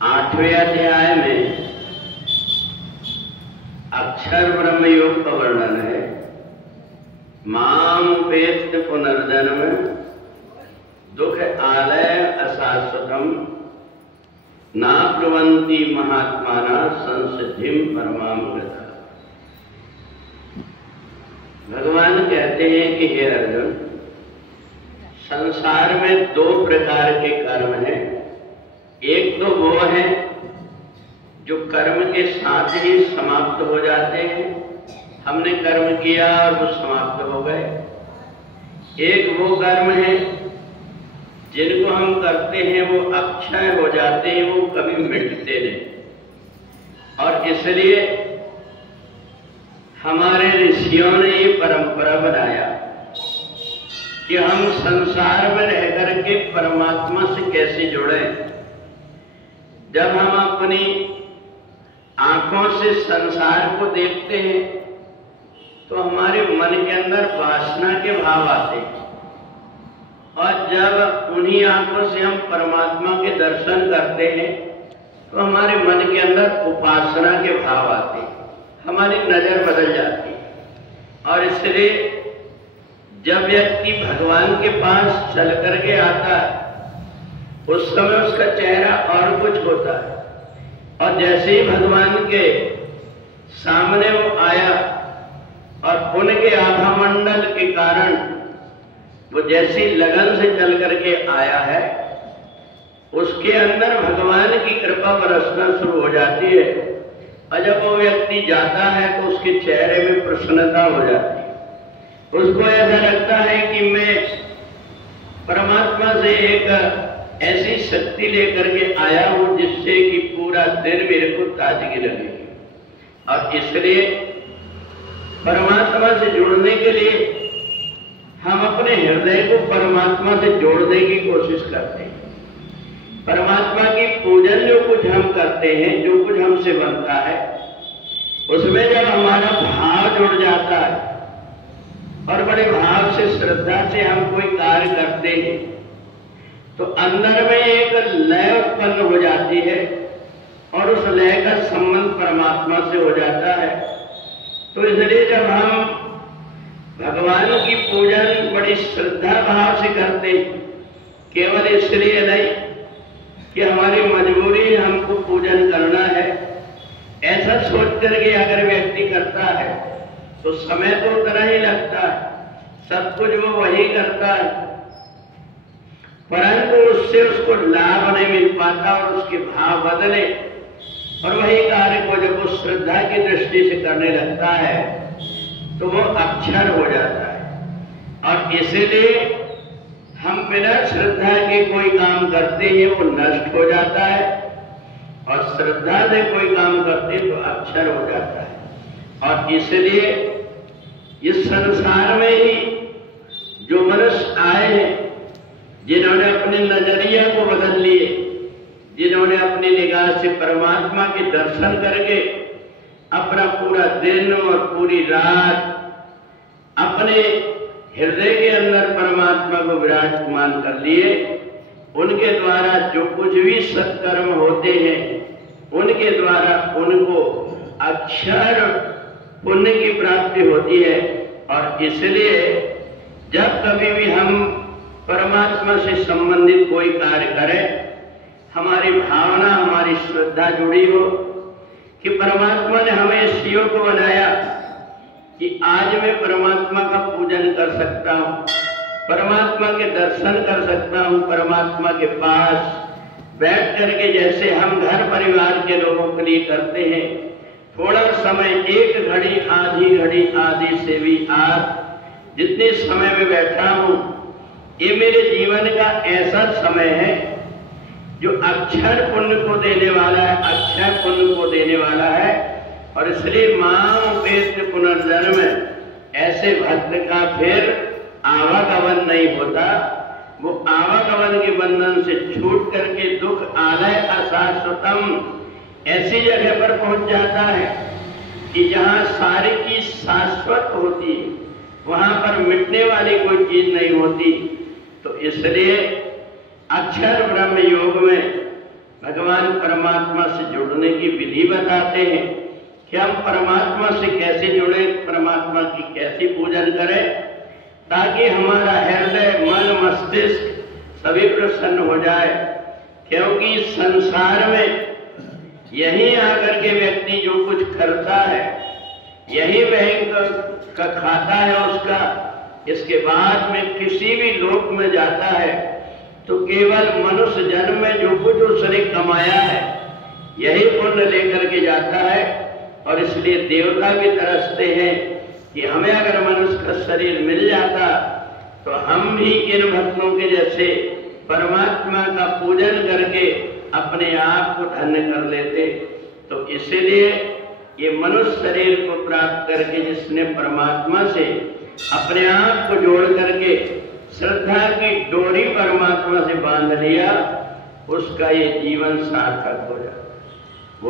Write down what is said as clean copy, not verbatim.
8वें अध्याय में अक्षर ब्रह्म योग का वर्णन है। माम उपेत्य पुनर्जन्म दुख आलय अशाश्वतम ना प्लवंती महात्माना संसिद्धिम परमाम गता। भगवान कहते हैं कि हे अर्जुन, संसार में 2 प्रकार के कर्म हैं। एक तो वो है जो कर्म के साथ ही समाप्त हो जाते हैं, हमने कर्म किया और वो समाप्त हो गए। एक वो कर्म है जिनको हम करते हैं वो अक्षय हो जाते हैं, वो कभी मिटते नहीं। और इसलिए हमारे ऋषियों ने ये परंपरा बनाया कि हम संसार में रह करके परमात्मा से कैसे जुड़े। जब हम अपनी आंखों से संसार को देखते हैं तो हमारे मन के अंदर वासना के भाव आते हैं, और जब उन्हीं आंखों से हम परमात्मा के दर्शन करते हैं तो हमारे मन के अंदर उपासना के भाव आते हैं, हमारी नजर बदल जाती है। और इसलिए जब व्यक्ति भगवान के पास चल करके आता है उस समय उसका चेहरा और कुछ होता है, और जैसे ही भगवान के सामने वो आया और उनके आभा मंडल के कारण वो जैसी लगन से चल करके आया है, उसके अंदर भगवान की कृपा बरसना शुरू हो जाती है। और जब वो व्यक्ति जाता है तो उसके चेहरे में प्रसन्नता हो जाती है। उसको ऐसा लगता है कि मैं परमात्मा से एक ऐसी शक्ति लेकर के आया हूं जिससे कि पूरा दिन मेरे को ताजगी लगेगी। और इसलिए परमात्मा से जुड़ने के लिए हम अपने हृदय को परमात्मा से जोड़ने की कोशिश करते हैं। परमात्मा की पूजन जो कुछ हम करते हैं, जो कुछ हमसे बनता है, उसमें जब हमारा भाव जुड़ जाता है और बड़े भाव से श्रद्धा से हम कोई कार्य करते हैं तो अंदर में एक लय उत्पन्न हो जाती है और उस लय का संबंध परमात्मा से हो जाता है। तो इसलिए जब हम भगवान की पूजन बड़ी श्रद्धा भाव से करते हैं, केवल इसलिए नहीं कि हमारी मजबूरी हमको पूजन करना है, ऐसा सोच करके अगर व्यक्ति करता है तो समय तो उतना ही लगता है, सब कुछ वो वही करता है, परंतु उससे उसको लाभ नहीं मिल पाता और उसके भाव बदले। और वही कार्य को जब वो श्रद्धा की दृष्टि से करने लगता है तो वो अक्षर हो जाता है। और इसीलिए हम बिना श्रद्धा के कोई काम करते हैं वो नष्ट हो जाता है, और श्रद्धा से कोई काम करते तो अक्षर हो जाता है। और इसलिए इस संसार में ही जो मनुष्य आए हैं, जिन्होंने अपने नजरिया को बदल लिए, जिन्होंने अपनी निगाह से परमात्मा के दर्शन करके अपना पूरा दिन और पूरी रात अपने हृदय के अंदर परमात्मा को विराजमान कर लिए, उनके द्वारा जो कुछ भी सत्कर्म होते हैं उनके द्वारा उनको अक्षर पुण्य की प्राप्ति होती है। और इसलिए जब कभी भी हम परमात्मा से संबंधित कोई कार्य करें, हमारी भावना, हमारी श्रद्धा जुड़ी हो कि परमात्मा ने हमें इस योग को बनाया कि आज मैं परमात्मा का पूजन कर सकता हूँ, परमात्मा के दर्शन कर सकता हूँ, परमात्मा के पास बैठ करके जैसे हम घर परिवार के लोगों के लिए करते हैं, थोड़ा समय, एक घड़ी, आधी घड़ी, आधी से भी आध, जितने समय में बैठा हूँ, ये मेरे जीवन का ऐसा समय है जो अक्षर पुण्य को देने वाला है, अक्षय पुण्य को देने वाला है। और इसलिए मां उपेत्य पुनर्जन्म, ऐसे भक्त का फिर आवागमन नहीं होता, वो आवागमन के बंधन से छूट करके दुख आलय अशाश्वतम ऐसी जगह पर पहुंच जाता है कि जहां सारी चीज शाश्वत होती है, वहां पर मिटने वाली कोई चीज नहीं होती। तो इसलिए अक्षर ब्रह्म योग में भगवान परमात्मा से जुड़ने की विधि बताते हैं कि हम परमात्मा से कैसे जुड़े, परमात्मा की कैसे पूजन करें, ताकि हमारा हृदय, मन, मस्तिष्क सभी प्रसन्न हो जाए। क्योंकि संसार में यही आकर के व्यक्ति जो कुछ करता है, यही वह का खाता है उसका, इसके बाद में किसी भी लोक में जाता है तो केवल मनुष्य जन्म में जो कुछ उसने कमाया है यही पुण्य लेकर के जाता है। और इसलिए देवता भी तरसते हैं कि हमें अगर मनुष्य का शरीर मिल जाता तो हम भी इन भक्तों के जैसे परमात्मा का पूजन करके अपने आप को धन्य कर लेते। तो इसीलिए ये मनुष्य शरीर को प्राप्त करके जिसने परमात्मा से अपने आप को जोड़ करके श्रद्धा की डोरी परमात्मा से बांध लिया, उसका ये जीवन सार्थक हो जाता है।